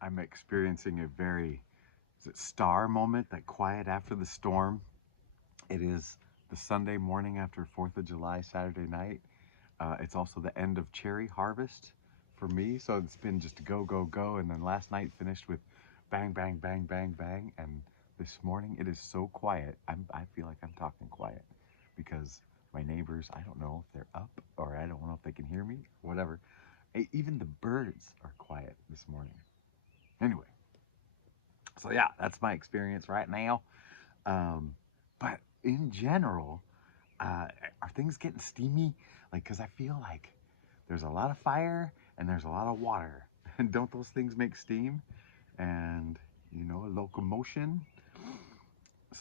I'm experiencing a very, is it star moment, that quiet after the storm. It is the Sunday morning after 4th of July, Saturday night. It's also the end of cherry harvest for me. So it's been just go, go, go. And then last night finished with bang, bang, bang, bang, bang. And this morning it is so quiet. I feel like I'm talking quiet because my neighbors, I don't know if they're up or I don't know if they can hear me, whatever. Even the birds are quiet this morning. Anyway, so yeah, that's my experience right now. Um, but in general, are things getting steamy? Like, because I feel like there's a lot of fire and there's a lot of water. And don't those things make steam? And, locomotion.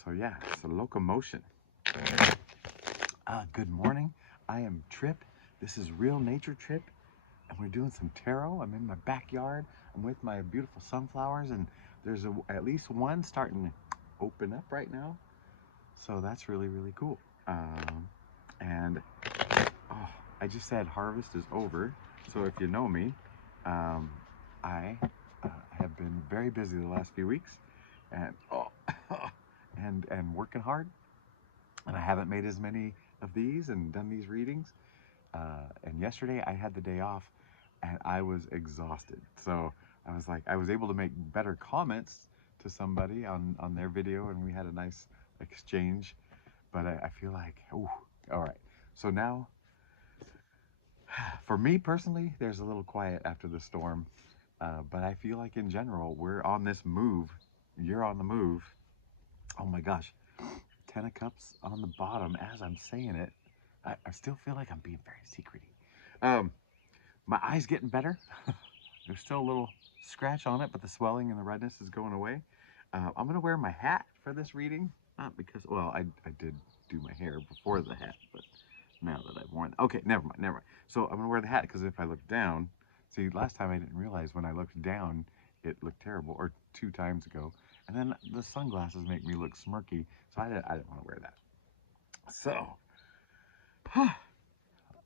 So, yeah, so locomotion. Good morning. I am Trip. This is Real Nature Trip. And we're doing some tarot. I'm in my backyard. I'm with my beautiful sunflowers. And there's at least one starting to open up right now. So that's really, really cool. And oh, I just said harvest is over. So if you know me, um, I have been very busy the last few weeks, and and working hard. And I haven't made as many of these and done these readings. And yesterday I had the day off, and I was exhausted. So I was like, I was able to make better comments to somebody on their video, and we had a nice exchange. But I feel like, oh, all right. So now for me personally, there's a little quiet after the storm, but I feel like in general, we're on this move. You're on the move. Oh my gosh, 10 of Cups on the bottom as I'm saying it. I still feel like I'm being very secrety. Um, my eye's getting better. There's still a little scratch on it, but the swelling and the redness is going away. I'm going to wear my hat for this reading. Not because, well, I did do my hair before the hat, but now that I've worn, okay, never mind, never mind. So I'm gonna wear the hat because if I look down, see, last time I didn't realize when I looked down, it looked terrible, or 2 times ago, and then the sunglasses make me look smirky, so I didn't want to wear that. So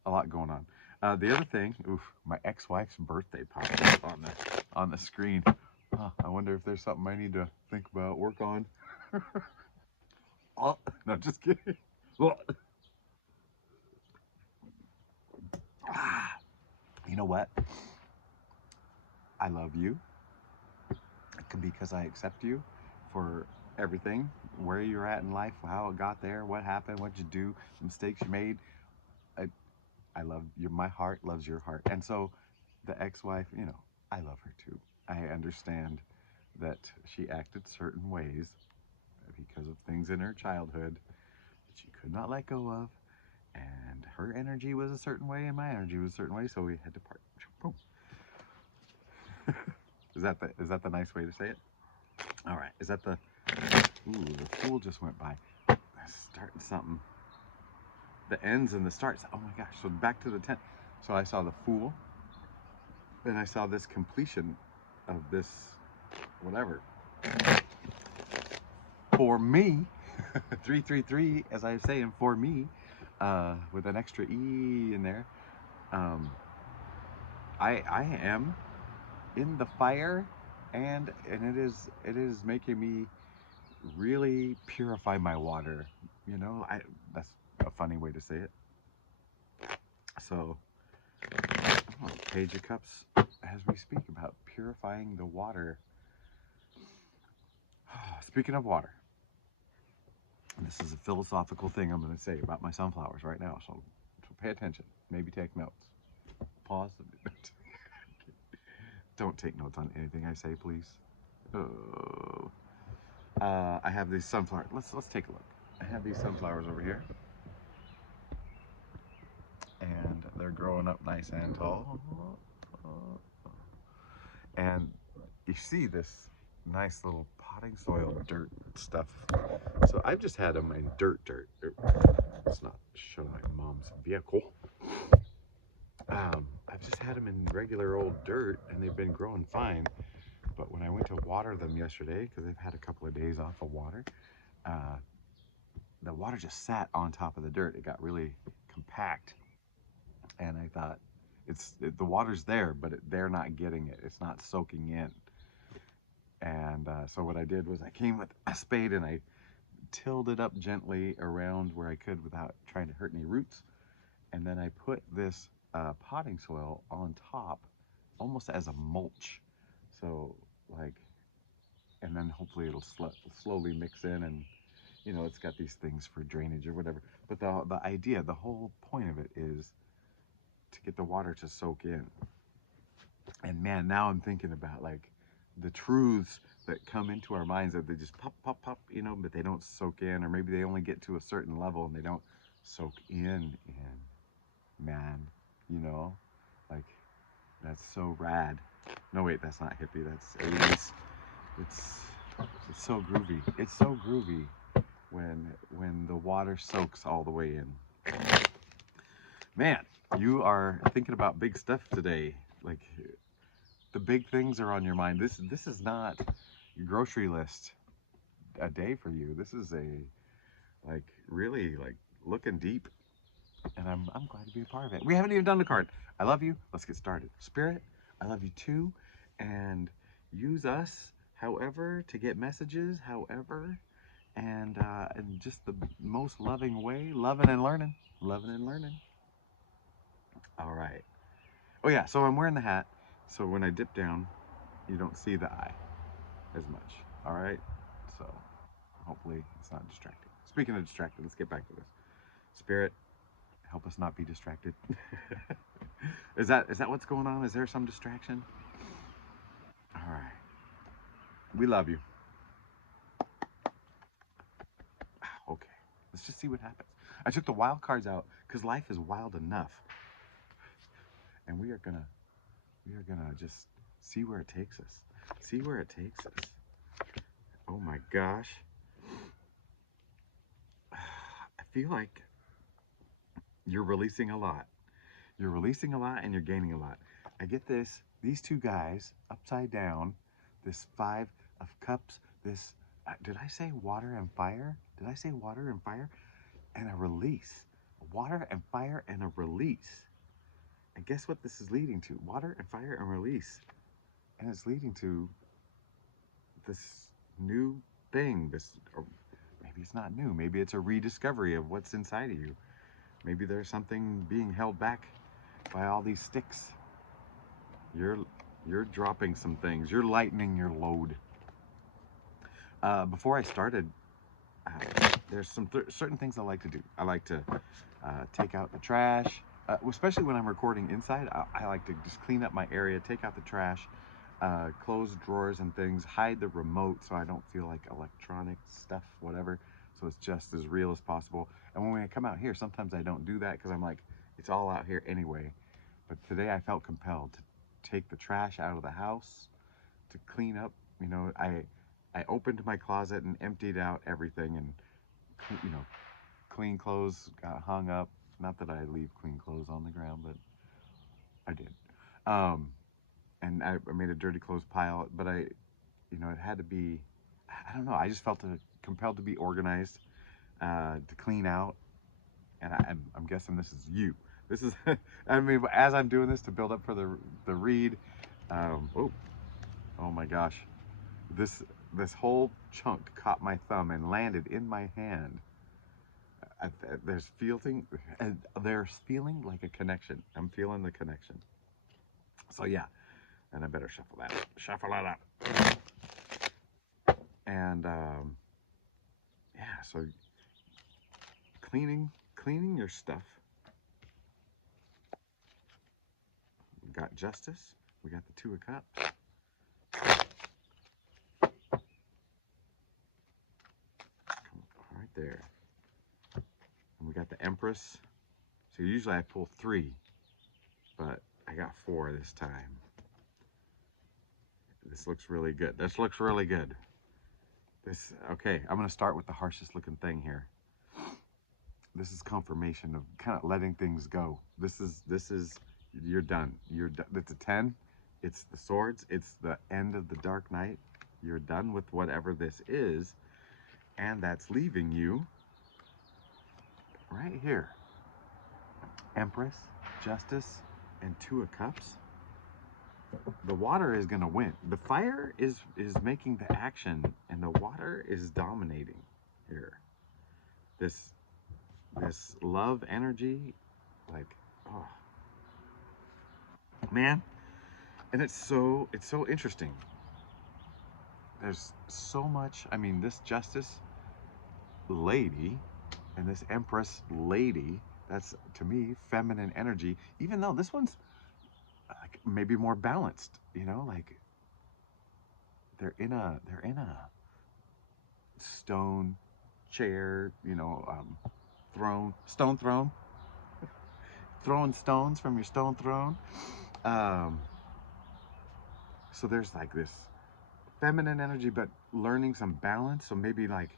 a lot going on. The other thing, oof, my ex-wife's birthday popped up on the screen. I wonder if there's something I need to think about, work on. Oh, no, just kidding. Well, you know what? I love you because I accept you for everything, where you're at in life, how it got there, what happened, what you do, the mistakes you made. I, I love you. My heart loves your heart. And so the ex-wife, I love her too. I understand that she acted certain ways because of things in her childhood that she could not let go of. And her energy was a certain way and my energy was a certain way, so we had to part. Boom. Is that the nice way to say it? All right. Is that the ooh, the Fool just went by. Starting something. The ends and the starts. Oh my gosh. So back to the 10. So I saw the Fool. Then I saw this completion of this whatever. For me, 333, as I was saying, for me, with an extra E in there. Um, I am in the fire, and it is making me really purify my water. That's a funny way to say it. So, Page of Cups, as we speak about purifying the water. Speaking of water, this is a philosophical thing I'm going to say about my sunflowers right now. So pay attention. Maybe take notes. Pause. Don't take notes on anything I say, please. Oh. I have these sunflowers. Let's take a look. I have these sunflowers over here, and they're growing up nice and tall. And you see this nice little potting soil dirt stuff. So I've just had them in dirt. It's not showing like mom's vehicle. I've just had them in regular old dirt, and they've been growing fine. But when I went to water them yesterday, because they've had a couple of days off of water, uh, the water just sat on top of the dirt. It got really compact, and I thought the water's there, but they're not getting it. It's not soaking in. And so what I did was I came with a spade and I tilled it up gently around where I could without trying to hurt any roots. And then I put this potting soil on top almost as a mulch. So like, and then hopefully it'll slowly mix in, and you know, it's got these things for drainage or whatever. But the idea, the whole point of it is to get the water to soak in. And man, now I'm thinking about like the truths that come into our minds that they just pop, pop, pop, you know, but they don't soak in, or maybe they only get to a certain level and they don't soak in. Man, you know, like that's so rad. No, wait, that's not hippie. That's 80s. It's it's so groovy. It's so groovy when the water soaks all the way in. Man, you are thinking about big stuff today. Like the big things are on your mind. This is not your grocery list a day for you. This is a like really like looking deep, and I'm glad to be a part of it. We haven't even done the card. I love you. Let's get started. Spirit, I love you too, and use us however to get messages, however, and in just the most loving way, loving and learning, loving and learning. All right. Oh yeah. So I'm wearing the hat, so when I dip down, you don't see the eye as much. All right. So hopefully it's not distracting. Speaking of distracted, let's get back to this. Spirit, help us not be distracted. Is that what's going on? Is there some distraction? All right. We love you. Okay. Let's just see what happens. I took the wild cards out because life is wild enough. And we are gonna just see where it takes us. See where it takes us. Oh my gosh. I feel like you're releasing a lot. You're releasing a lot and you're gaining a lot. I get these two guys upside down, this Five of Cups, this, did I say water and fire? Did I say water and fire? And a release. Water and fire and a release. And guess what this is leading to? Water and fire and release. And it's leading to this new thing, or maybe it's not new. Maybe it's a rediscovery of what's inside of you. Maybe there's something being held back by all these sticks. You're you're dropping some things. You're lightening your load. Before I started, there's some certain things I like to do. I like to take out the trash, especially when I'm recording inside. I like to just clean up my area, take out the trash, close drawers and things, hide the remote so I don't feel like electronic stuff, whatever. So it's just as real as possible. And when I come out here, sometimes I don't do that because I'm like, it's all out here anyway. But today I felt compelled to take the trash out of the house, to clean up. You know, I opened my closet and emptied out everything, and you know, clean clothes got hung up. Not that I leave clean clothes on the ground, but I did. Um, and I made a dirty clothes pile, but you know, it had to be. I don't know. I just felt compelled to be organized, to clean out, and I'm guessing this is you. This is. I mean, as I'm doing this to build up for the read. Oh, oh my gosh, this whole chunk caught my thumb and landed in my hand. There's feeling like a connection. I'm feeling the connection. So yeah, and I better shuffle that up. And yeah, so cleaning your stuff. We got justice. We got the Two of Cups. Right there. And we got the Empress. So usually I pull 3, but I got 4 this time. This looks really good. This looks really good. Okay, I'm gonna start with the harshest looking thing here. This is confirmation of kind of letting things go. This is you're done. You're done. It's a 10. It's the swords. It's the end of the dark night. You're done with whatever this is, and that's leaving you right here. Empress, Justice, and Two of Cups. the water is going to win. The fire is making the action, and the water is dominating here. This this love energy, like, oh man, and it's so interesting. There's so much. I mean, this justice lady and this empress lady. That's to me feminine energy. Even though this one's like maybe more balanced. Like they're in a stone chair, stone throne, throwing stones from your stone throne. Um, so there's like this feminine energy, but learning some balance. So maybe like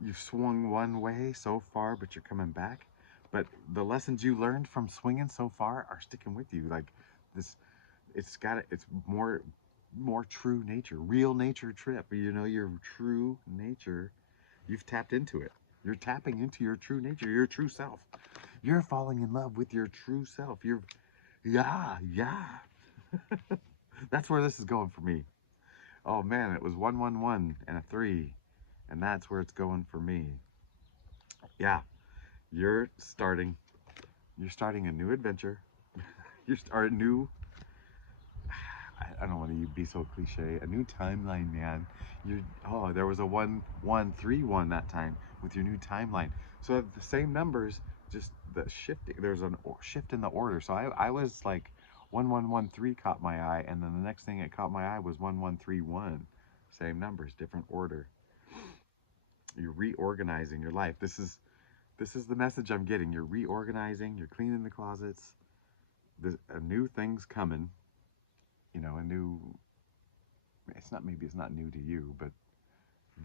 you've swung one way so far, but you're coming back. But the lessons you learned from swinging so far are sticking with you. Like this, it's more true nature, real nature trip. Your true nature. You've tapped into it. You're tapping into your true nature, your true self. You're falling in love with your true self. Yeah. That's where this is going for me. Oh man, it was 111 and a 3, and that's where it's going for me. Yeah, you're starting. You're starting a new adventure. You're starting new. I don't want to be so cliche. A new timeline, man. There was a 1131 that time with your new timeline. So the same numbers, just the shifting. There's a shift in the order. So I was like 1113 caught my eye, and then the next thing it caught my eye was 1131. Same numbers, different order. You're reorganizing your life. This is the message I'm getting. You're reorganizing. You're cleaning the closets. There's a new thing's coming. A new. It's not new to you, but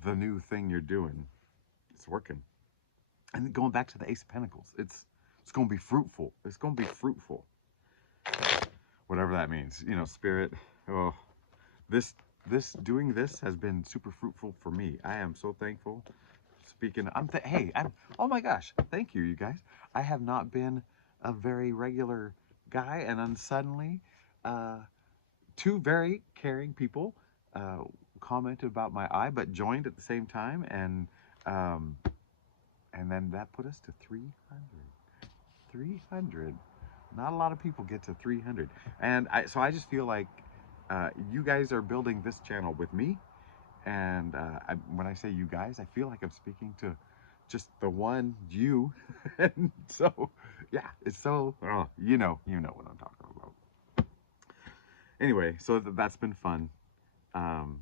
the new thing you're doing, it's working. And going back to the Ace of Pentacles, it's going to be fruitful. It's going to be fruitful, whatever that means. Spirit. Oh, this doing this has been super fruitful for me. I am so thankful. Speaking, hey, oh my gosh, thank you, you guys. I have not been a very regular guy, and then suddenly, uh, two very caring people uh, commented about my eye, but joined at the same time, um, and then that put us to 300. 300. Not a lot of people get to 300, and I just feel like you guys are building this channel with me, and when I say you guys, I feel like I'm speaking to just the one you, and so yeah, it's so what I'm talking about. Anyway, so that's been fun. Um,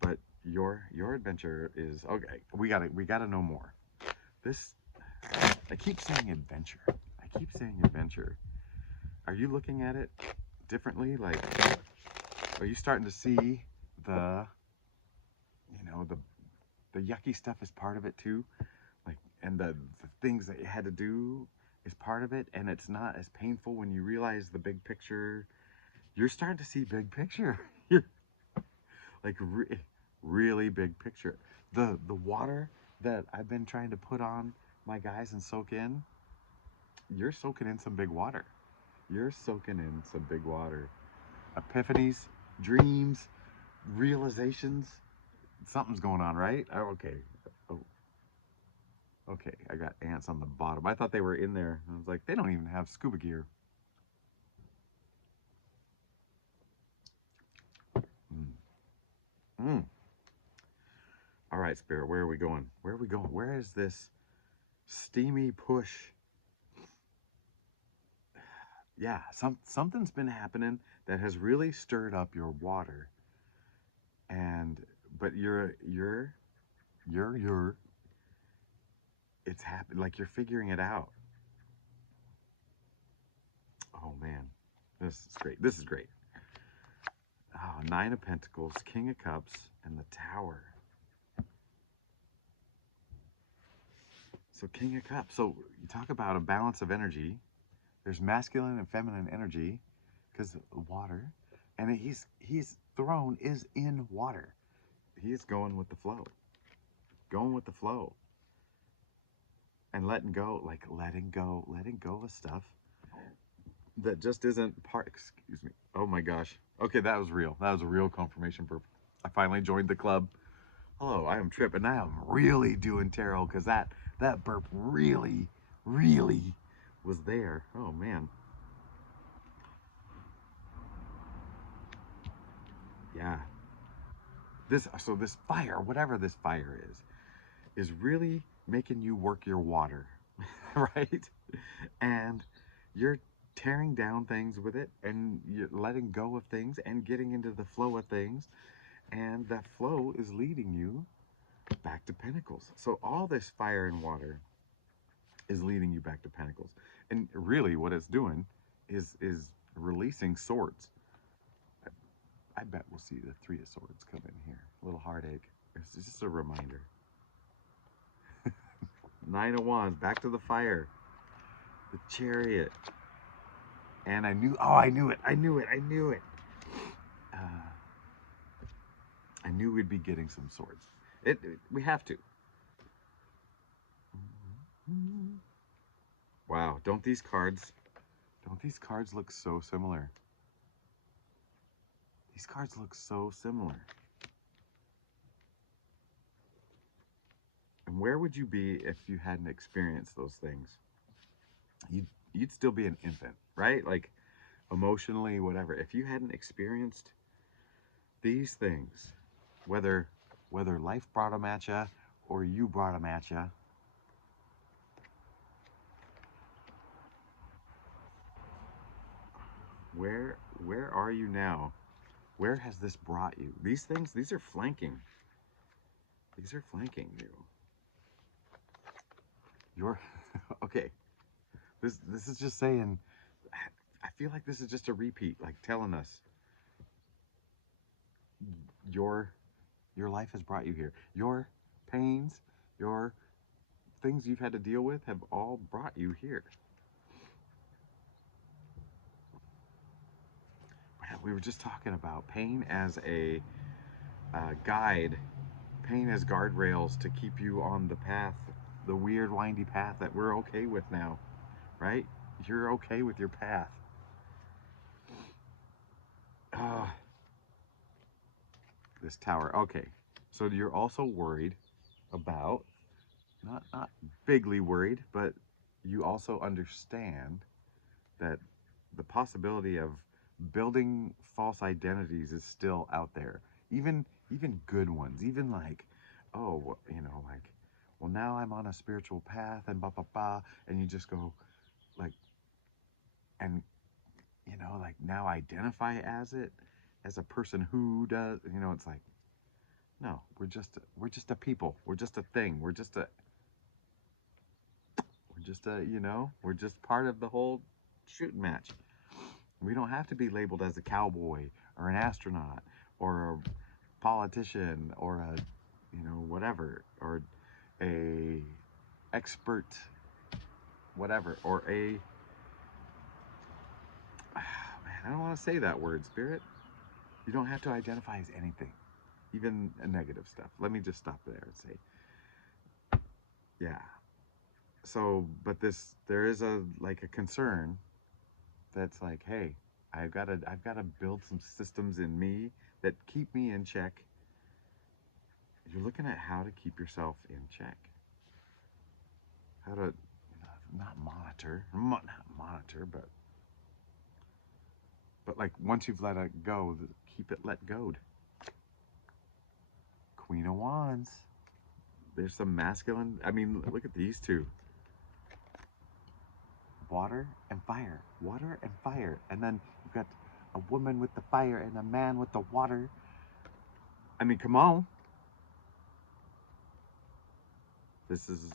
but your adventure is okay. We gotta know more. This I keep saying adventure. I keep saying adventure. Are you looking at it differently? Like, are you starting to see the you know the yucky stuff is part of it too? Like, and the things that you had to do is part of it, and it's not as painful when you realize the big picture. You're starting to see big picture. You're like really big picture. The water that I've been trying to put on my guys and soak in, you're soaking in some big water. You're soaking in some big water. Epiphanies, dreams, realizations. Something's going on, right? Oh, okay. Oh, okay. I got ants on the bottom. I thought they were in there. I was like, they don't even have scuba gear. Mm. Mm. All right, Spirit, where are we going? Where are we going? Where is this steamy push? Yeah, something's been happening that has really stirred up your water, and but you're it's happened like you're figuring it out. Oh man, this is great. This is great. Oh, Nine of Pentacles, King of Cups, and the Tower. So King of Cups. So you talk about a balance of energy. There's masculine and feminine energy because water, and he's throne is in water. He is going with the flow, going with the flow, and letting go of stuff. that just isn't part, excuse me. Oh my gosh. Okay, that was real. That was a real confirmation burp. I finally joined the club. Hello, I am Trip, and I am really doing tarot because that burp really was there. Oh man. Yeah. This fire, whatever this fire is really making you work your water, right? And you're tearing down things with it, and you're letting go of things and getting into the flow of things, and that flow is leading you back to Pentacles. So all this fire and water is leading you back to Pentacles. And really what it's doing is releasing swords. I bet we'll see the Three of Swords come in here. A little heartache. It's just a reminder. Nine of Wands, back to the fire. The Chariot. And I knew, oh, I knew it. Uh, I knew we'd be getting some swords. We have to. Wow, don't these cards look so similar? These cards look so similar. And where would you be if you hadn't experienced those things? You'd still be an infant, right? Like emotionally, whatever. If you hadn't experienced these things, whether life brought them at you or you brought them at you, where are you now? Where has this brought you? These things, these are flanking. These are flanking you. You're okay. This is just saying, I feel like this is just a repeat, like telling us your life has brought you here. Your pains, your things you've had to deal with have all brought you here. We were just talking about pain as a guide, pain as guardrails to keep you on the path, the weird windy path that we're okay with now, right? You're okay with your path. Uh, this tower. Okay, so you're also worried about, not bigly worried, but you also understand that the possibility of building false identities is still out there. Even good ones, even like, oh, like, well, now I'm on a spiritual path and blah blah blah, and you just go like, and like, now identify as it, as a person who does, it's like, no, we're just a people, we're just a thing, we're just part of the whole shooting match. We don't have to be labeled as a cowboy or an astronaut or a politician or a, whatever, or a expert, whatever, or a, man, I don't want to say that word, Spirit. You don't have to identify as anything, even a negative stuff. Let me just stop there and say, yeah. So, but there is a concern that's like, hey, I've got to build some systems in me that keep me in check. You're looking at how to keep yourself in check. How to not monitor, but like, once you've let it go, keep it let go. Queen of Wands. There's some masculine. I mean, look at these two. Water and fire. Water and fire. And then you've got a woman with the fire and a man with the water. I mean, come on. This is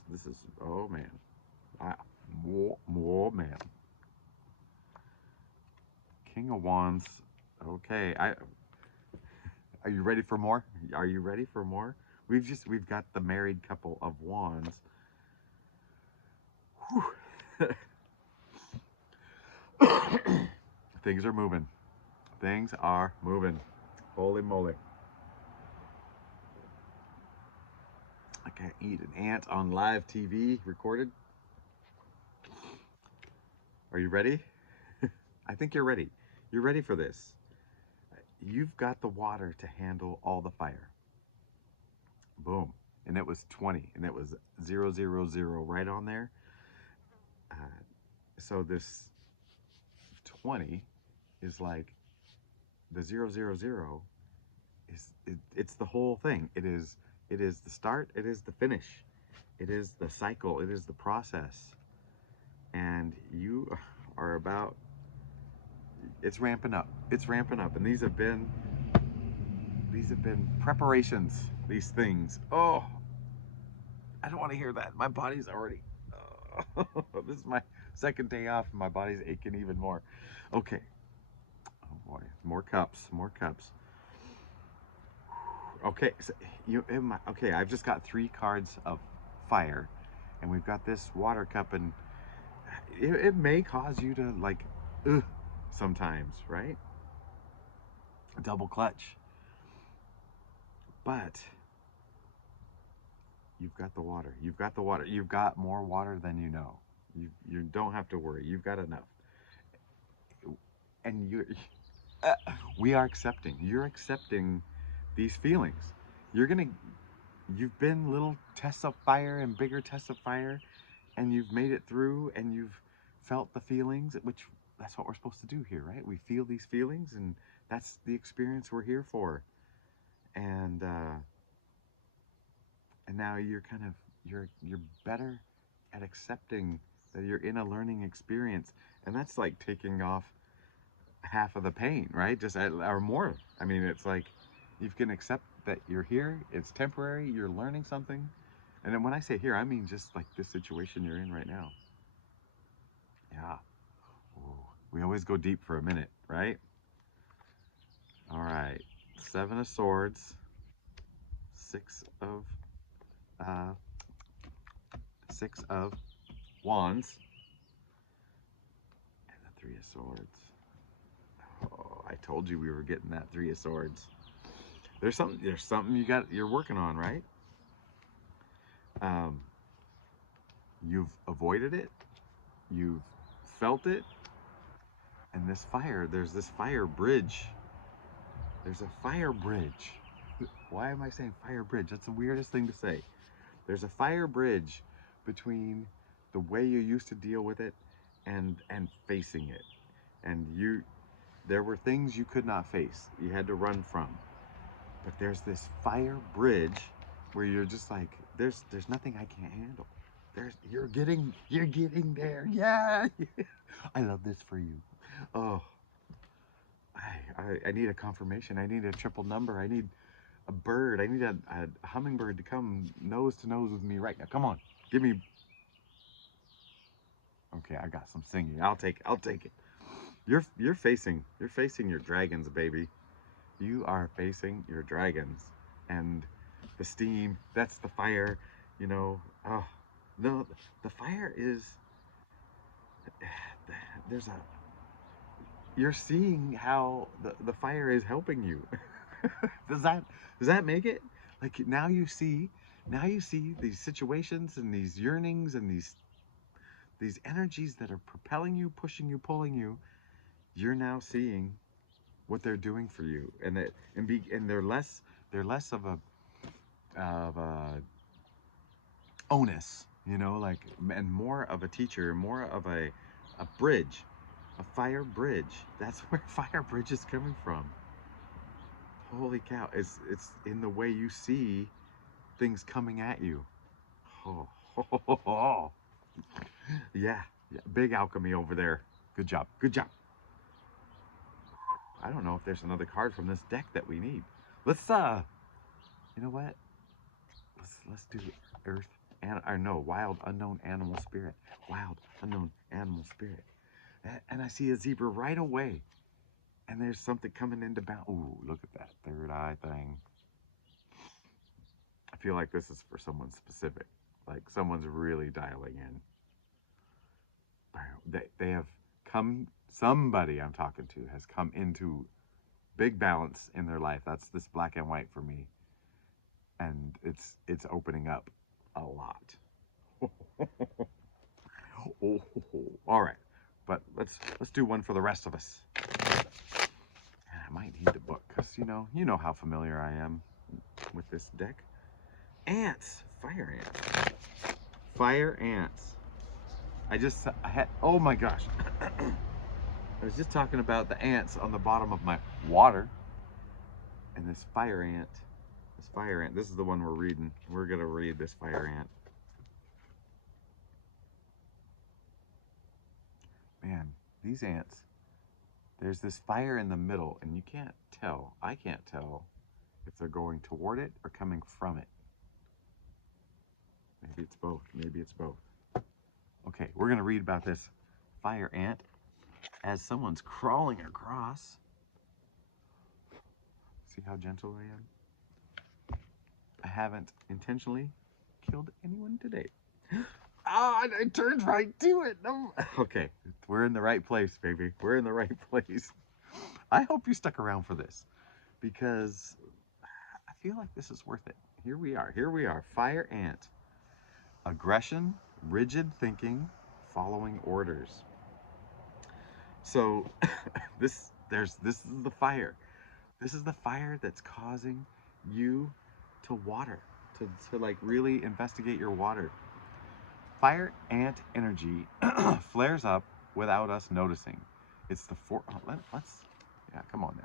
oh man. More man. King of Wands. Okay, are you ready for more? Are you ready for more? We've got the married couple of Wands. Things are moving. Things are moving. Holy moly. I can't eat an ant on live TV recorded. Are you ready? I think you're ready. You're ready for this. You've got the water to handle all the fire. Boom. And it was 20, and it was 000 right on there. Uh, so this 20 is like the 000 is it's the whole thing. It is the start, it is the finish, it is the cycle, it is the process. And you are about, it's ramping up. It's ramping up. And these have been preparations, these things. Oh, I don't want to hear that. My body's already this is my second day off and my body's aching even more. Okay. Oh boy, more cups, more cups. Okay, so okay, I've just got 3 cards of fire, and we've got this water cup, and it may cause you to like, ugh, sometimes, right? Double clutch. But you've got the water. You've got the water. You've got more water than you know. You don't have to worry. You've got enough. And uh, we are accepting. You're accepting these feelings. You're gonna. You've been little tests of fire and bigger tests of fire, and you've made it through, and you've felt the feelings, which that's what we're supposed to do here, right? We feel these feelings, and that's the experience we're here for. And and now you're kind of you're better at accepting that you're in a learning experience, and that's like taking off half of the pain, right? Just or more. I mean, it's like you can accept that you're here, it's temporary, you're learning something. And then when I say here, I mean just like this situation you're in right now. Yeah. Ooh. We always go deep for a minute, right? All right. 7 of Swords, uh 6 of Wands, and the 3 of Swords. Oh, I told you we were getting that 3 of Swords. There's something you're working on, right? Um, you've avoided it, you've felt it, and there's this fire bridge. There's a fire bridge. Why am I saying fire bridge? That's the weirdest thing to say. There's a fire bridge between the way you used to deal with it and facing it. And there were things you could not face. You had to run from. But there's this fire bridge where you're just like, there's nothing I can't handle. You're getting there. Yeah. I love this for you. Oh, I need a confirmation. I need a triple number. I need a bird. I need a hummingbird to come nose to nose with me right now. Come on, give me. Okay, I got some singing. I'll take it. I'll take it. You're facing your dragons, baby. You are facing your dragons, and the steam. That's the fire. You know. Oh no, the fire is. There's a. You're seeing how the fire is helping you. does that does that make it? Like now you see these situations and these yearnings and these energies that are propelling you, pushing you, pulling you. You're now seeing what they're doing for you, and they're less of a onus, like, and more of a teacher, more of a bridge, a fire bridge. That's where fire bridge is coming from. Holy cow! It's in the way you see things coming at you. Oh, yeah, yeah, big alchemy over there. Good job. Good job. I don't know if there's another card from this deck that we need. Let's you know what? Let's do Earth and or no Wild Unknown Animal Spirit. Wild Unknown Animal Spirit. And I see a zebra right away. And there's something coming into bound. Ooh, look at that third eye thing. I feel like this is for someone specific. Like someone's really dialing in. They have come. Somebody I'm talking to has come into big balance in their life. That's this black and white for me, and it's opening up a lot. Oh, all right. but let's do one for the rest of us. And I might need the book because you know how familiar I am with this deck. Ants, fire ants, fire ants. I had, oh my gosh. I was just talking about the ants on the bottom of my water, and this fire ant, this is the one we're reading. We're gonna read this fire ant. Man, these ants, there's this fire in the middle, and you can't tell, I can't tell if they're going toward it or coming from it. Maybe it's both, maybe it's both. Okay, we're gonna read about this fire ant as someone's crawling across. See how gentle I am? I haven't intentionally killed anyone today. Ah, I turned right to it. No. Okay, we're in the right place, baby. We're in the right place. I hope you stuck around for this because I feel like this is worth it. Here we are. Fire ant. Aggression, rigid thinking, following orders. So this is the fire. This is the fire that's causing you to water, to like really investigate your water. Fire ant energy flares up without us noticing. It's the yeah, come on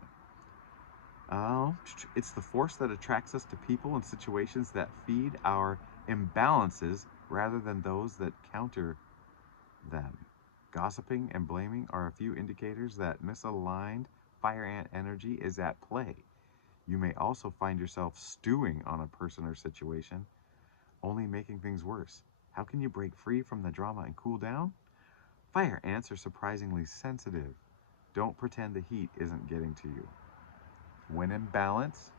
now. It's the force that attracts us to people and situations that feed our imbalances rather than those that counter them. Gossiping and blaming are a few indicators that misaligned fire ant energy is at play. You may also find yourself stewing on a person or situation, only making things worse. How can you break free from the drama and cool down? Fire ants are surprisingly sensitive. Don't pretend the heat isn't getting to you. When in balance,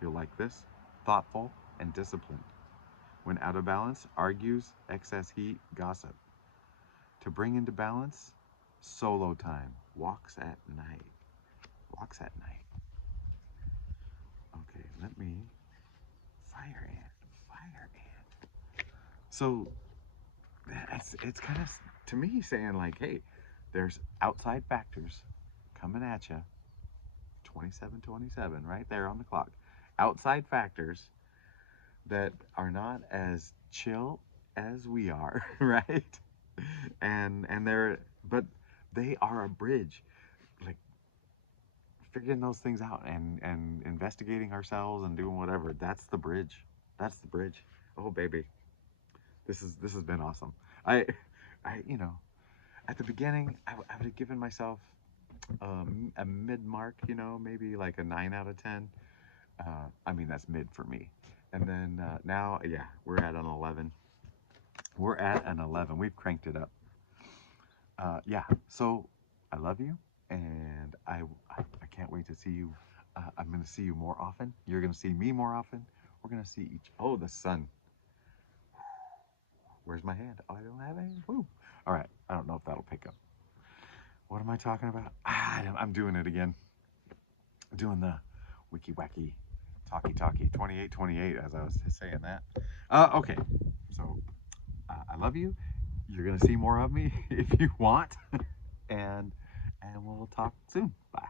you're like this, thoughtful and disciplined. When out of balance, argues, excess heat, gossip. To bring into balance, solo time, walks at night. Walks at night. Okay, let me, fire ant, fire ant. So it's kind of, to me, saying like, hey, there's outside factors coming at you. 27:27 right there on the clock. Outside factors that are not as chill as we are, right? And they're, but they are a bridge. Like figuring those things out and investigating ourselves and doing whatever. That's the bridge. That's the bridge. Oh baby, this has been awesome. I at the beginning I would have given myself a mid mark, maybe like a 9 out of 10. I mean, that's mid for me. And then now, yeah, we're at an 11. We're at an 11. We've cranked it up. Yeah, so I love you, and I can't wait to see you. I'm going to see you more often. You're going to see me more often. We're going to see each. Oh, the sun. Where's my hand? Oh, I don't have any. Woo. All right. I don't know if that'll pick up. What am I talking about? I'm doing it again. Doing the wiki wacky talkie 28 as I was saying that. Okay. So I love you. You're gonna see more of me if you want, and we'll talk soon. Bye.